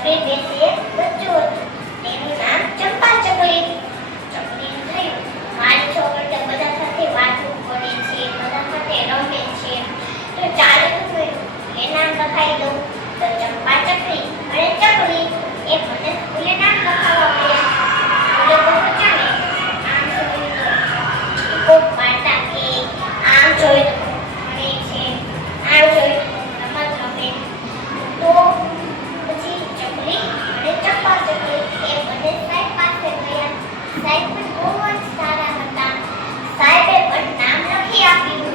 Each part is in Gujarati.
ચકલી બેસે એક બચ્ચું હતું. તેનું નામ ચંપા ચકલી. ચકલીને થયું, મારી છોકરી તો બધા સાથે વાતો કરે છે, બધા સાથે રમે છે, તો ચાલો તો એ નામ લખાઈ દઉં. તો ચંપા ચકલી અને ચકલી એ મને સ્કૂલે નામ લખાવવા ગયા. સ્કૂલે પહોંચ્યા ને આમ જોયું તો ખૂબ વાર્તા કે આમ જોયું તો ભણે છે, આમ જોયું તો રમત રમે. તો પછી ચકલી અને ચંપા ચકલી એ બંને સાહેબ પાસે ગયા. સાહેબ પણ બહુ જ સારા હતા. સાહેબે પણ નામ લખી આપ્યું.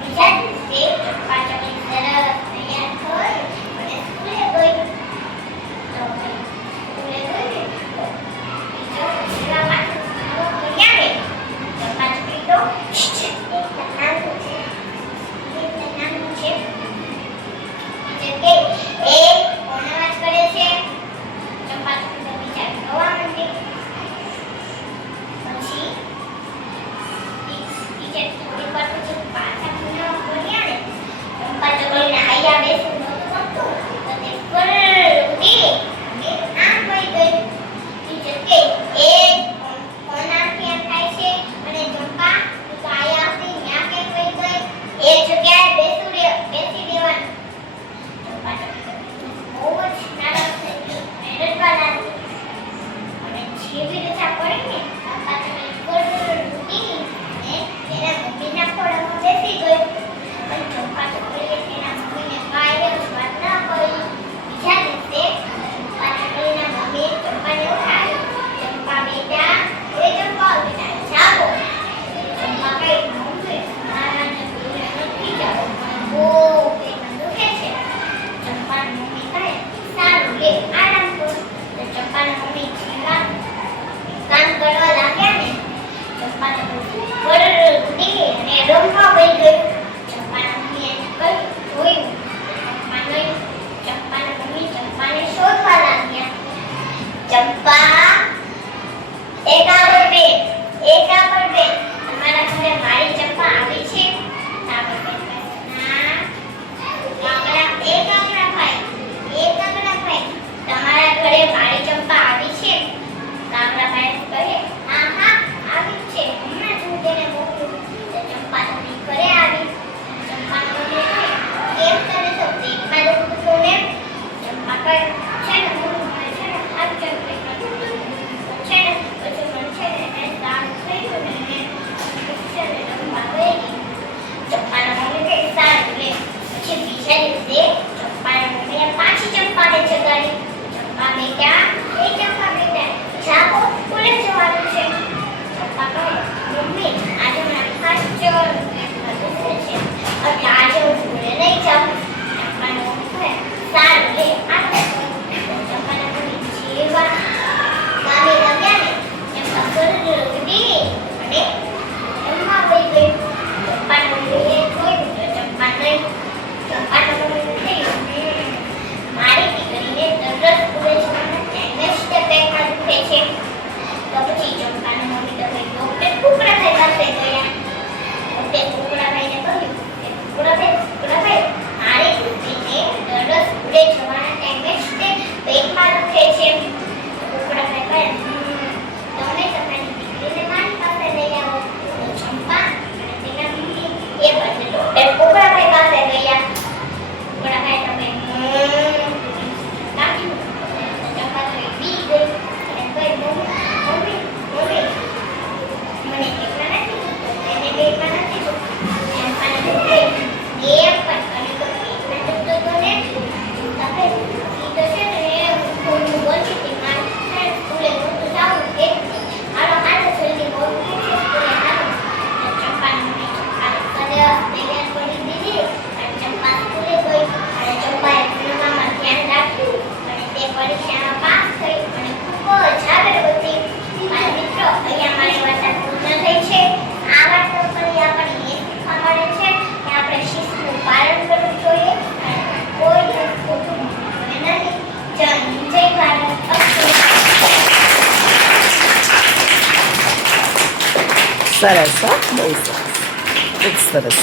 બીજા દિવસે ચંપા ચકલી સરસ તૈયાર થઈ અને સ્કૂલે ગઈ. તો સ્કૂલે ગઈ ને તો બીજો એવા પાછું ગયા ને ચંપા ચકલી તો નાનું છે, નાનું છે કે એ કોણ અવાજ કરે છે. ચંપા ચકલી તો બીજા રોવા માંડી. પછી ટીચર થોડી વાર પછી પાછા ગયા ને ચંપા ચકલીને આયા બેસું નહોતું ગમતું તો તે ઉડી અને આમ વહી ગઈ. ટીચર કે એ કોણ આંખી આમ થાય છે અને ચંપા તું તો આયા હતી ત્યાં કેમ વહી ગઈ? એ જગ્યાએ બેસી દેવાનું. ચંપા ચકલી બહુ જ નારાજ થઈ ગઈ અને રડવા લાગી. અને જેવી રજા પડી ને ચંપા ચકલી ઉડી અને તેના મમ્મીના ખોળામાં બેસી ગઈ. પણ ચંપા ચકલીએ તેના મમ્મીને કાંઈ જ વાત ના કરી. બીજા દિવસે ચંપા ચકલીના મમ્મીએ ચંપાને ઉઠાડી. ચંપા બેટા, એ ચંપા બેટા જાગો. ચંપા કહે મમ્મી મારાને ભૂલે નથી જાગો, બહુ પેટમાં દુખે છે. ચંપાની મમ્મી કહે સારું લે આરામ કર. તો ચંપાના મમ્મી જેવા કામ કરવા લાગ્યા ને ચંપા ચકલી ઉડી અને રમવા વહી ગઈ. ચંપાના મમ્મીએ કહ્યું જોયું ચંપા નહીં. ચંપાના મમ્મી ચંપાને શોધવા લાગ્યા. ચંપા એકા પર બે તમારા ઘરે મારી ચંપા આવી છે? કાગડા ભાઈ તમારા ઘરે મારી ચંપા આવી છે? કાગડા ભાઈ કહે હા હા આવી છે, હમણાં જ હું તેને મોકલું. તો ચંપા તેની ઘરે આવી. ચંપાનો મમ્મી કહે કેમ તને તો પેટમાં દુખતું હતું ને? ચંપા કહે છે ને મને છે ને હાથ પેટમાં દુખતું છે ને પછી મને છે ને એને સારું થઈ ગયું ને છે ને રમવા ગઈ. ચંપાના મમ્મી કહે સારું લે. પછી બીજા દિવસે ચંપાના મમ્મીએ પાછી ચંપાને જગાડી. ચંપા બેટા, એ ચંપા બેટા જાગો, સ્કૂલે જવાનું છે. ચંપા કહે મમ્મી આજે મારી હાથ પેટમાં દુખે છે એટલે આજે હું સ્કૂલે નહીં જાઉં. ચંપાના મમ્મી કહે સારું લે આટલે. ચંપાના મમ્મી જેવા ગામે લાગ્યા ને ચંપા ઉડી અને રમવા વહી ગઈ. ચંપાના મમ્મીએ જોયું તો ચંપા નહીં. ચંપાના મમ્મીને થયું મારી દીકરીને દરરોજ સ્કૂલે જવાના ટાઈમે જ તે પેટમાં દુખે છે. તો પછી ચંપાના મમ્મી તો કઈ ડોક્ટર કુકડાભાઈ પાસે ગયા. ડોક્ટર કુકડાભાઈને કહ્યું કે કુકડાભાઈ મારી દીકરીને દરરોજ સ્કૂલે જવાના ટાઈમે જ તે પેટમાં દુખે છે. કુકડાભાઈ કહે તમે તમારી દીકરીને મારી પાસે લઈ આવો. તો ચંપા અને તેના મમ્મી એ બંને ડોક્ટર કુકડાભાઈ પાસે ગયા. કુકડાભાઈ તમે નાખ્યું. ચંપા તો બી ગઈ અને કહી મમ્મી મને પેટમાં નથી દુખતું, એને પેટમાં નથી દુખતું. ચંપાને કહે એમ પણ અને તો પેટમાં દુખતું તો ને તમે ઈ તો છે ને હું બોલતી હતી મારે સ્કૂલે નહોતું જાવું કે હાલો જલ્દી મોડું થાય છે સ્કૂલે હાલો. ચંપાની મમ્મી ચંપાને સરસ તૈયાર કરી દીધી અને ચંપા સ્કૂલે ગઈ. અને ચંપાએ ભણવામાં ધ્યાન રાખ્યું અને તે પરીક્ષામાં પાસ થઈ અને ખૂબ જ આગળ વધી. મારા મિત્રો અહીંયા મારી વાર્તા પૂર્ણ થઈ છે. આ વાર્તા પરથી આપણને એ શીખવા મળે છે કે આપણે શિસ્તનું પાલન કરવું જોઈએ અને કોઈને ખોટું બોલવું નહીં. જય હિન્દ, જય ભારત. સરસ, બહુ સરસ, ખૂબ સરસ.